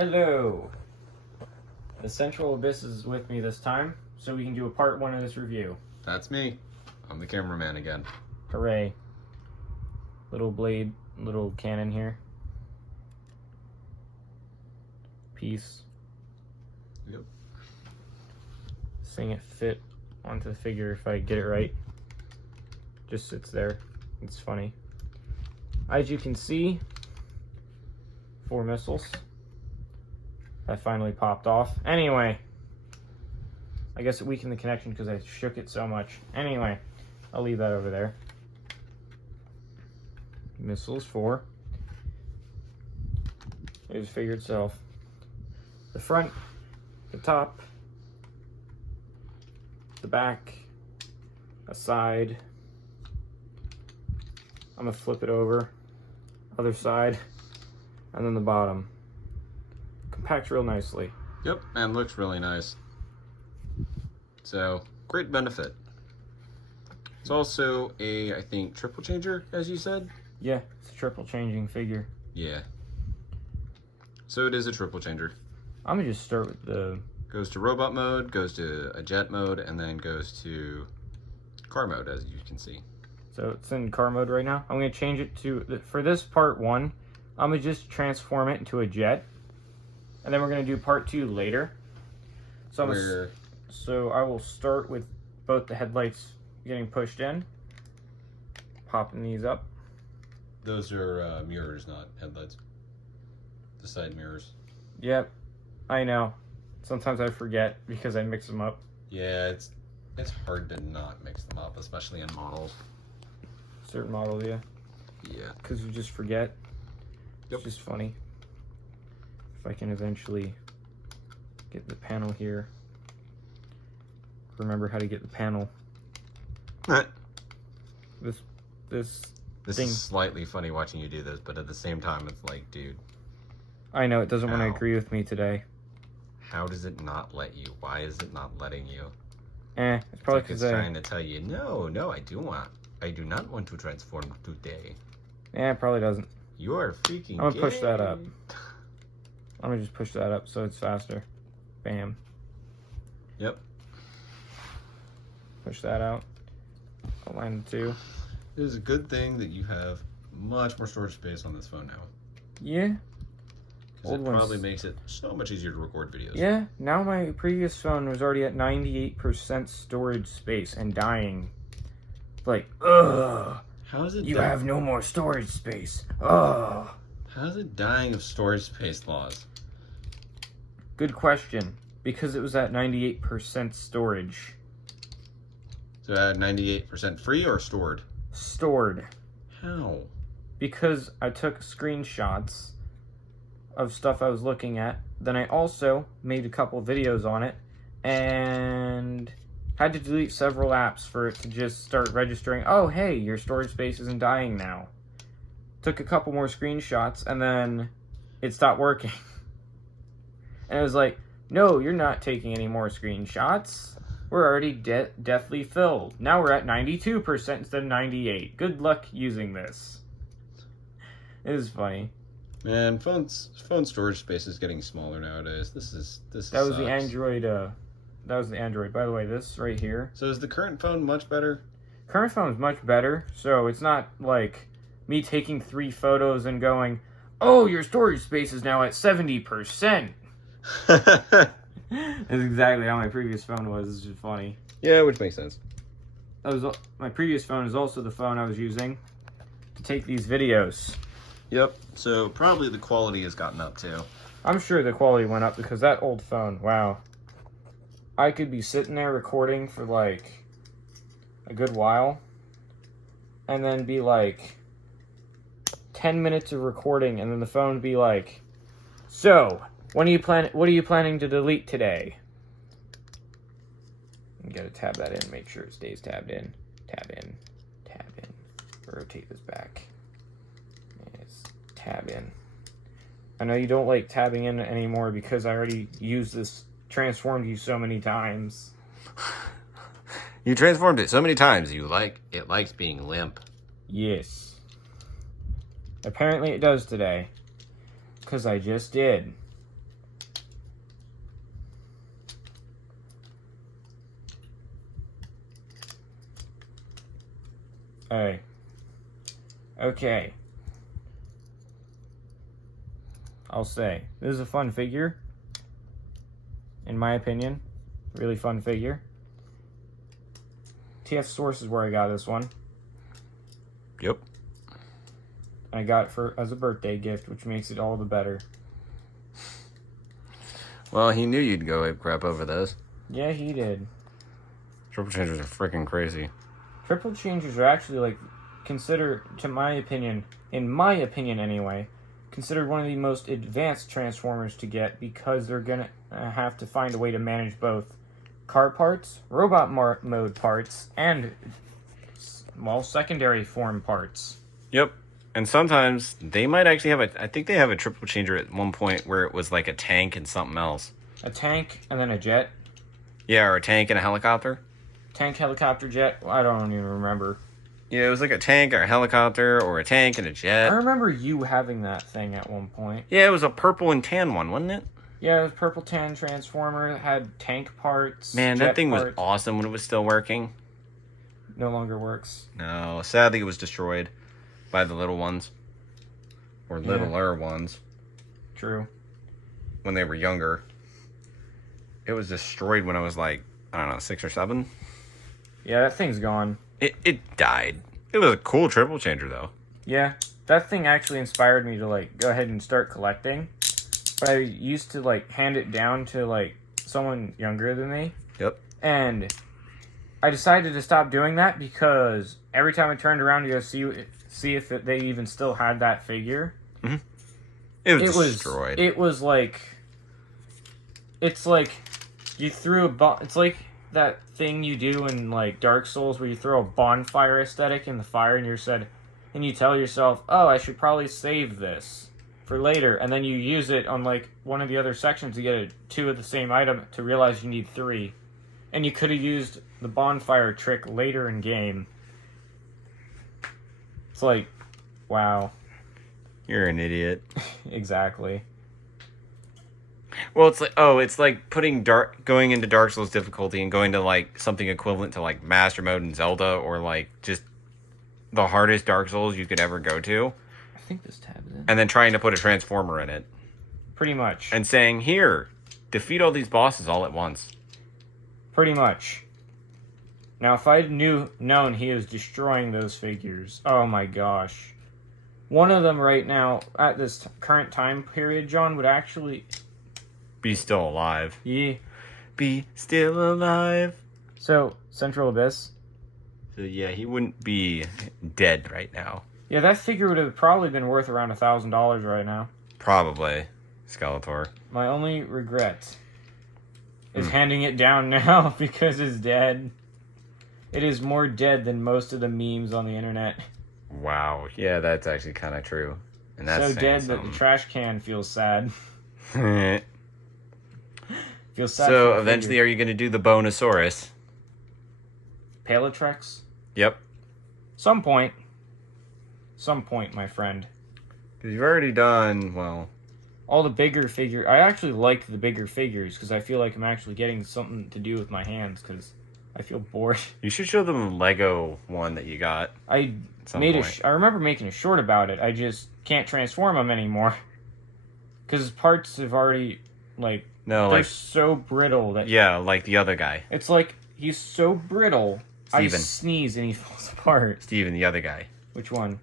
Hello! The Central Abyss is with me this time, so we can do a part 1 of this review. That's me. I'm the cameraman again. Hooray. Little blade, little cannon here. Piece. Yep. Seeing it fit onto the figure if I get it right. Just sits there. It's funny. As you can see, 4 missiles. That finally popped off. Anyway, I guess it weakened the connection because I shook it so much. Anyway, I'll leave that over there. Missiles 4. There's the figure itself. The front, the top, the back, a side. I'm gonna flip it over. Other side, and then the bottom. Compacts real nicely. Yep, and looks really nice. So, great benefit. It's also a, I think, triple changer, as you said? Yeah, it's a triple changing figure. Yeah. So it is a triple changer. I'm gonna just start with the... Goes to robot mode, goes to a jet mode, and then goes to car mode, as you can see. So it's in car mode right now. I'm gonna change it to, for this part 1, I'm gonna just transform it into a jet. And then we're gonna do part 2 later. So so I will start with both the headlights getting pushed in. Popping these up. Those are mirrors, not headlights. The side mirrors. Yep, I know. Sometimes I forget because I mix them up. Yeah, it's hard to not mix them up, especially in models. Certain models, yeah. Yeah. Because you just forget. Yep. It's just funny. If I can eventually get the panel here. Remember how to get the panel. This thing. Is slightly funny watching you do this, but at the same time, it's like, dude. I know, it doesn't want to Ow. agree with me today. How does it not let you? Why is it not letting you? It's probably because because it's trying to tell you, no, I do not want to transform today. it probably doesn't. You are freaking I'm gonna push gay. that up. I'm gonna just push that up so it's faster. Bam. Yep. Push that out. Align the two. It is a good thing that you have much more storage space on this phone now. Yeah. Because it probably makes it so much easier to record videos. Yeah, now my previous phone was already at 98% storage space and dying. Like, ugh. How is it? You have no more storage space. Ugh. How is it dying of storage space loss? Good question. Because it was at 98% storage. So at 98% free or stored? Stored. How? Because I took screenshots of stuff I was looking at. Then I also made a couple videos on it. And had to delete several apps for it to just start registering. Oh, hey, your storage space isn't dying now. Took a couple more screenshots and then it stopped working. And it was like, no, you're not taking any more screenshots. We're already deathly filled. Now we're at 92% instead of 98. Good luck using this. It is funny. Man, phone storage space is getting smaller nowadays. This That was sucks. the Android. That was the Android. By the way, this right here. So is the current phone much better? Current phone is much better. So it's not like me taking 3 photos and going, "Oh, your storage space is now at 70%." That's exactly how my previous phone was. It's just funny. Yeah, which makes sense. That was my previous phone is also the phone I was using to take these videos. Yep. So probably the quality has gotten up too. I'm sure the quality went up because that old phone, wow. I could be sitting there recording for like a good while and then be like 10 minutes of recording and then the phone would be like, so, what are you planning to delete today? You gotta tab that in, make sure it stays tabbed in. Tab in. Tab in. Rotate this back. Yes, tab in. I know you don't like tabbing in anymore because I already used this, transformed you so many times. You transformed it so many times. It likes being limp. Yes. Apparently it does today. Because I just did. Hey. Okay. I'll say. This is a fun figure. In my opinion. Really fun figure. TF Source is where I got this one. Yep. I got it as a birthday gift, which makes it all the better. Well, he knew you'd go ape crap over this. Yeah, he did. Triple changers are freaking crazy. Triple changers are actually, like, considered, in my opinion anyway, considered one of the most advanced Transformers to get because they're gonna have to find a way to manage both car parts, robot mode parts, and, well, secondary form parts. Yep. And sometimes they might actually have I think they have a triple changer at one point where it was like a tank and something else. A tank and then a jet. Yeah, or a tank and a helicopter. Tank, helicopter, jet. I don't even remember. Yeah, it was like a tank or a helicopter or a tank and a jet. I remember you having that thing at one point. Yeah, it was a purple and tan one, wasn't it? Yeah, it was purple tan Transformer. It had tank parts. Man, that thing parts. was awesome when it was still working. No longer works. No, sadly it was destroyed by the little ones. Or littler ones. True. When they were younger. It was destroyed when I was like, I don't know, 6 or 7. Yeah, that thing's gone. It died. It was a cool triple changer though. Yeah, that thing actually inspired me to, like, go ahead and start collecting. But I used to, like, hand it down to, like, someone younger than me. Yep. And I decided to stop doing that because every time I turned around to go see if they even still had that figure. Mm-hmm. It was destroyed. It was like... It's like you threw it's like that thing you do in, like, Dark Souls where you throw a bonfire aesthetic in the fire and you tell yourself, oh, I should probably save this for later, and then you use it on, like, one of the other sections to get 2 of the same item to realize you need 3. And you could have used the bonfire trick later in game. It's like, wow. You're an idiot. Exactly. Well, it's like going into Dark Souls difficulty and going to, like, something equivalent to, like, Master Mode in Zelda, or, like, just the hardest Dark Souls you could ever go to. I think this tab is in. And then trying to put a Transformer in it. Pretty much. And saying, here, defeat all these bosses all at once. Pretty much. Now, if I'd known he was destroying those figures, oh my gosh. One of them right now, at this current time period, John, would actually... Be still alive. Yeah. Be still alive. So, Central Abyss. So, yeah, he wouldn't be dead right now. Yeah, that figure would have probably been worth around $1,000 right now. Probably. Skeletor. My only regret is handing it down now because it's dead. It is more dead than most of the memes on the internet. Wow. Yeah, that's actually kind of true. And that's so dead something. that the trash can feels sad. Feels sad. So eventually, are you going to do the Bonosaurus? Palatrex? Yep. Some point, my friend. Because you've already done, well... All the bigger figure. I actually like the bigger figures because I feel like I'm actually getting something to do with my hands because I feel bored. You should show them the Lego one that you got. I remember making a short about it. I just can't transform them anymore because parts have already they're so brittle that like the other guy. It's like he's so brittle. Steven. I sneeze and he falls apart. Steven, the other guy. Which one?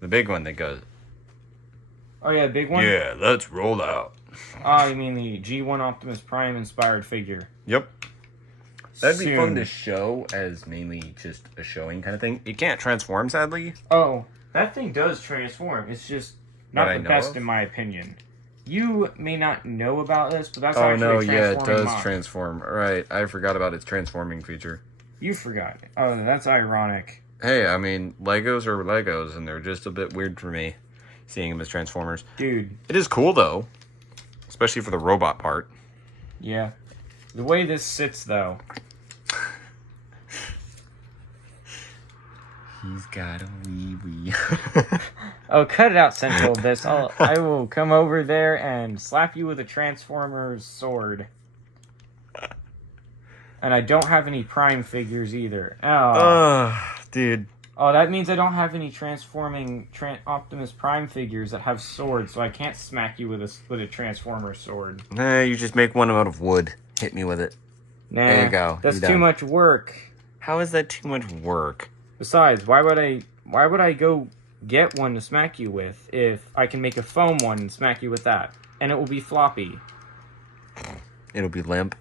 The big one that goes. Oh yeah, the big one. Yeah, let's roll out. Oh, you mean the G1 Optimus Prime inspired figure? Yep. That'd be fun to show as mainly just a showing kind of thing. It can't transform, sadly. Oh, that thing does transform. It's just not the best in my opinion. You may not know about this, but that's actually a transforming mod. Transform. Right, I forgot about its transforming feature. You forgot. Oh, that's ironic. Hey, I mean, Legos are Legos, and they're just a bit weird for me, seeing them as Transformers. Dude. It is cool, though. Especially for the robot part. Yeah. The way this sits, though. He's got a wee. Oh, cut it out, Central Abyss. I will come over there and slap you with a Transformer's sword. And I don't have any Prime figures either. Oh. Dude. Oh, that means I don't have any transforming Optimus Prime figures that have swords, so I can't smack you with a Transformer sword. Nah, you just make one out of wood. Hit me with it. Nah, There you go. that's You're too done. much work. How is that too much work? Besides, why would I go get one to smack you with if I can make a foam one and smack you with that? And it will be floppy. It'll be limp.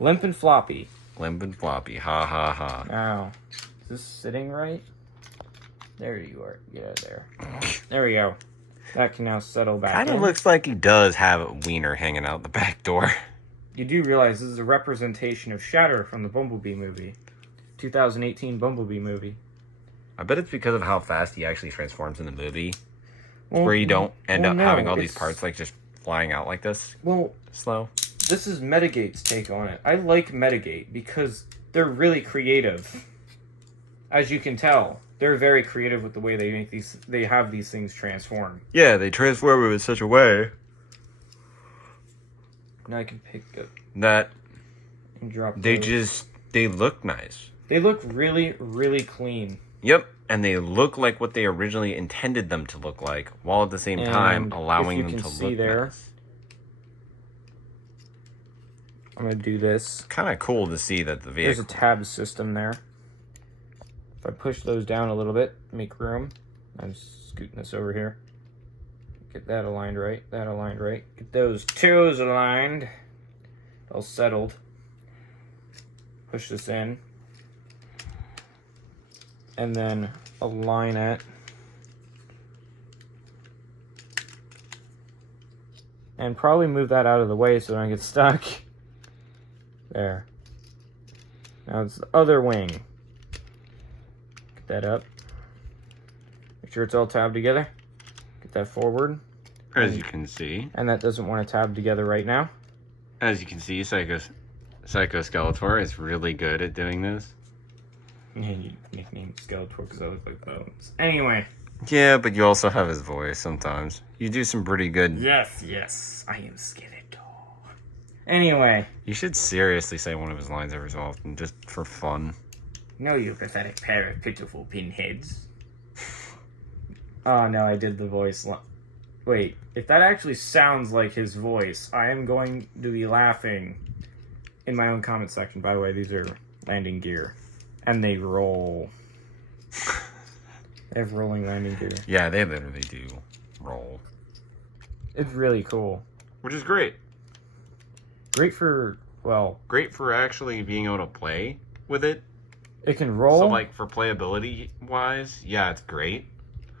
Limp and floppy. Limp and floppy. Ha ha ha. Now, is this sitting right? There you are. Get out of there. There we go. That can now settle back Kind of in. looks like he does have a wiener hanging out the back door. You do realize this is a representation of Shatter from the Bumblebee movie. 2018 Bumblebee movie. I bet it's because of how fast he actually transforms in the movie. Well, where you don't end up no, having all these parts like just flying out like this. Well, slow. This is Metagate's take on it. I like Metagate because they're really creative. As you can tell, they're very creative with the way they make these. They have these things transform. Yeah, they transform it in such a way Now I can pick up that and drop. they look nice. They look really, really clean. Yep, and they look like what they originally intended them to look like, while at the same time allowing them to look nice. I'm gonna do this. Kind of cool to see that the vehicle. There's a tab system there. If I push those down a little bit, make room. I'm scooting this over here. Get that aligned right. That aligned right. Get those toes aligned. All settled. Push this in. And then align it. And probably move that out of the way so I don't get stuck. There. Now it's the other wing. Get that up. Make sure it's all tabbed together. Get that forward. As you can see. And that doesn't want to tab together right now. As you can see, Psycho Skeletor is really good at doing this. Yeah, you nickname Skeletor because I look like Bones. Anyway. Yeah, but you also have his voice sometimes. You do some pretty good... Yes, I am Skeletor. Anyway. You should seriously say one of his lines every so often, just for fun. No, you pathetic pair of pitiful pinheads. Oh, no, I did the voice. Wait, if that actually sounds like his voice, I am going to be laughing in my own comment section. By the way, these are landing gear. And they roll. They have rolling landing gear. Yeah, they literally do roll. It's really cool. Which is great. Great for, well... Great for actually being able to play with it. It can roll? So, like, for playability-wise, yeah, it's great.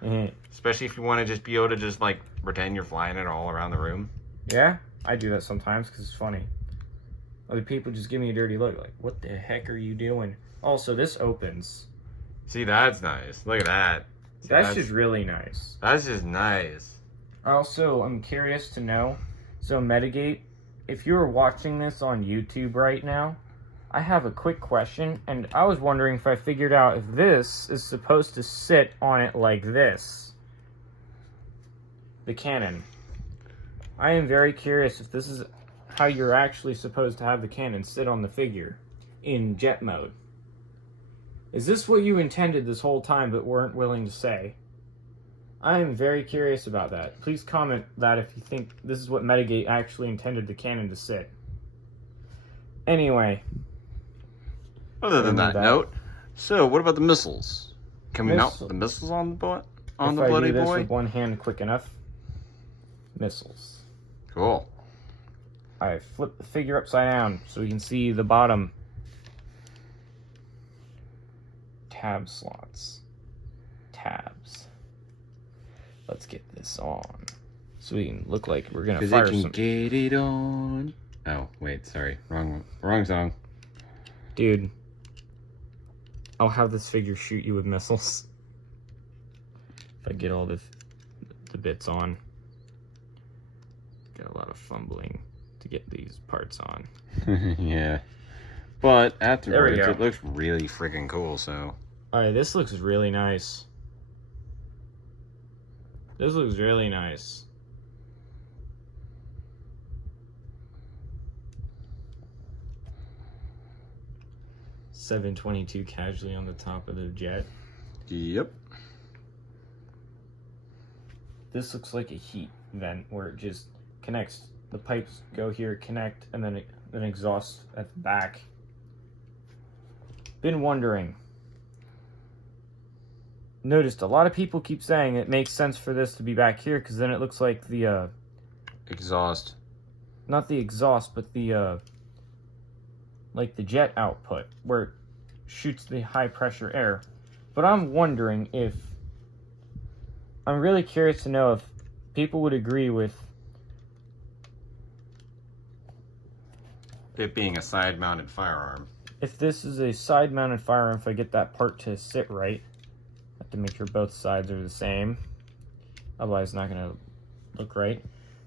Mm-hmm. Especially if you want to just be able to just, like, pretend you're flying it all around the room. Yeah, I do that sometimes because it's funny. Other people just give me a dirty look, like, what the heck are you doing? Also, this opens. See, that's nice. Look at that. See, that's just really nice. That's just nice. Also, I'm curious to know, so Metagate, if you were watching this on YouTube right now, I have a quick question, and I was wondering if I figured out if this is supposed to sit on it like this. The cannon. I am very curious if this is how you're actually supposed to have the cannon sit on the figure in jet mode. Is this what you intended this whole time but weren't willing to say? I am very curious about that. Please comment that if you think this is what Metagate actually intended the cannon to sit. Anyway. Other than that note, so what about the missiles? Can we mount the missiles on the bloody boy? If I do this with one hand quick enough. Missiles. Cool. I flip the figure upside down so we can see the bottom. Tab slots. Tabs. Let's get this on. So we can look like we're gonna fire some. Get it on. Oh, wait, sorry. Wrong song. Dude. I'll have this figure shoot you with missiles. If I get all the bits on. Got a lot of fumbling to get these parts on. Yeah. But afterwards, it looks really freaking cool, so. Alright, this looks really nice. This looks really nice. $722 casually on the top of the jet. Yep. This looks like a heat vent where it just connects. The pipes go here, connect, and then an exhaust at the back. Been wondering. Noticed a lot of people keep saying it makes sense for this to be back here because then it looks like the exhaust. Not the exhaust, but the like the jet output where it shoots the high pressure air. But I'm wondering if I'm really curious to know if people would agree with it being a side-mounted firearm. If this is a side-mounted firearm, if I get that part to sit right. I have to make sure both sides are the same. Otherwise, it's not going to look right.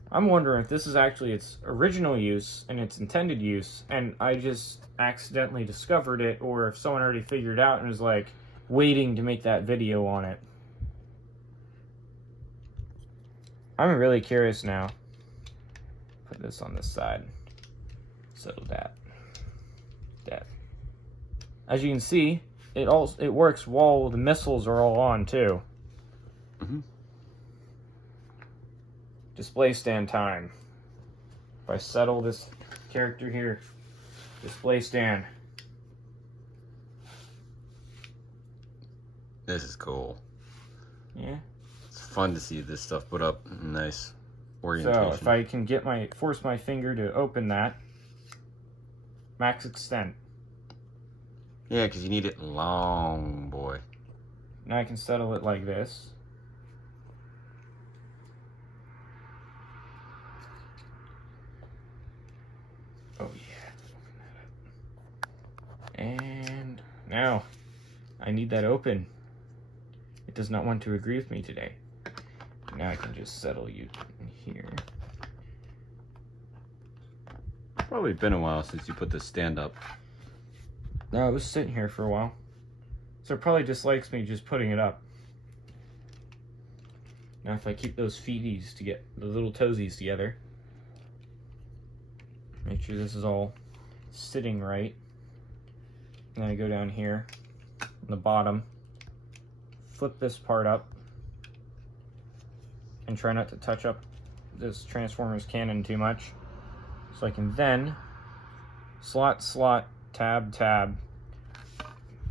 I'm wondering if this is actually its original use and its intended use, and I just accidentally discovered it, or if someone already figured it out and was like waiting to make that video on it. I'm really curious now. Put this on this side. Settle that. As you can see, it works while the missiles are all on too. Display stand time. If I settle this character here, display stand. This is cool. Yeah. It's fun to see this stuff put up in nice orientation. So if I can force my finger to open that, max extent. Yeah, because you need it long, boy. Now I can settle it like this. Oh yeah. And now I need that open. It does not want to agree with me today. Now I can just settle you in here. Probably been a while since you put this stand up. No, it was sitting here for a while. So it probably dislikes me just putting it up. Now if I keep those feeties to get the little toesies together, make sure this is all sitting right. And then I go down here on the bottom, flip this part up, and try not to touch up this Transformers cannon too much. So I can then slot, tab,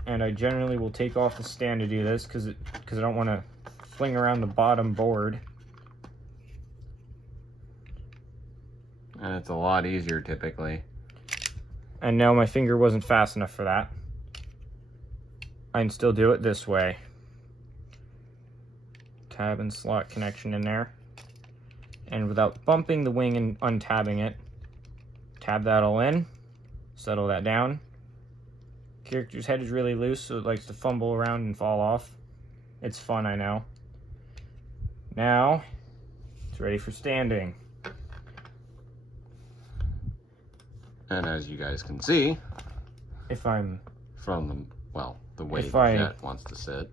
and I generally will take off the stand to do this because I don't want to fling around the bottom board. And it's a lot easier typically. And now my finger wasn't fast enough for that. I can still do it this way. Tab and slot connection in there. And without bumping the wing and untabbing it, tab that all in, settle that down. Character's head is really loose, so it likes to fumble around and fall off. It's fun, I know. Now, it's ready for standing. And as you guys can see, If I'm from the way If the I- jet wants to sit.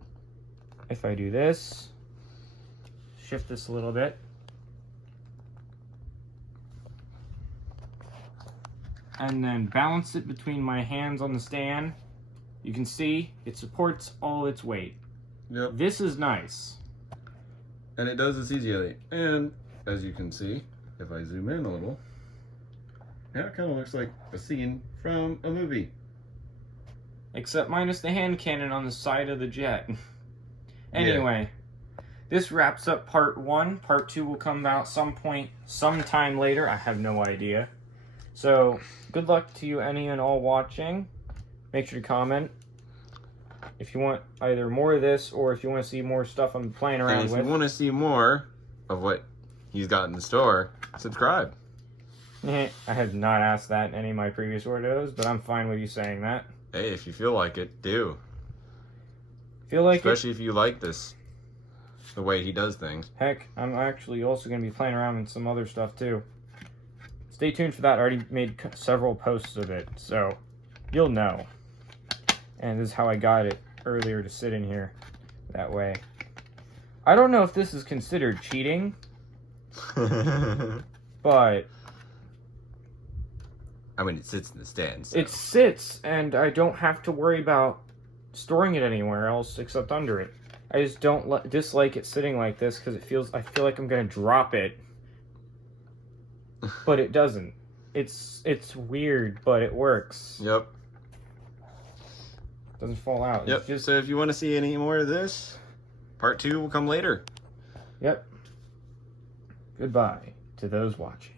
If I do this, shift this a little bit, and then balance it between my hands on the stand, you can see it supports all its weight. Yep. This is nice. And it does this easily. And as you can see, if I zoom in a little, yeah, it kind of looks like a scene from a movie. Except minus the hand cannon on the side of the jet. Anyway, this wraps up part 1. Part 2 will come out sometime later. I have no idea. So, good luck to you any and all watching. Make sure to comment if you want either more of this or if you want to see more stuff I'm playing around And if with. you want to see more of what he's got in the store, subscribe. I have not asked that in any of my previous videos, but I'm fine with you saying that. Hey, if you feel like it, do. Feel like Especially if you like this, the way he does things. Heck, I'm actually also going to be playing around with some other stuff too. Stay tuned for that. I already made several posts of it, so you'll know. And this is how I got it earlier to sit in here that way. I don't know if this is considered cheating, but I mean, it sits in the stand. So. it sits and I don't have to worry about storing it anywhere else except under it. I just don't dislike it sitting like this because I feel like I'm gonna drop it, but it doesn't. It's weird, but it works. Yep. Doesn't fall out. Yep. So if you want to see any more of this, part 2 will come later. Yep. Goodbye to those watching.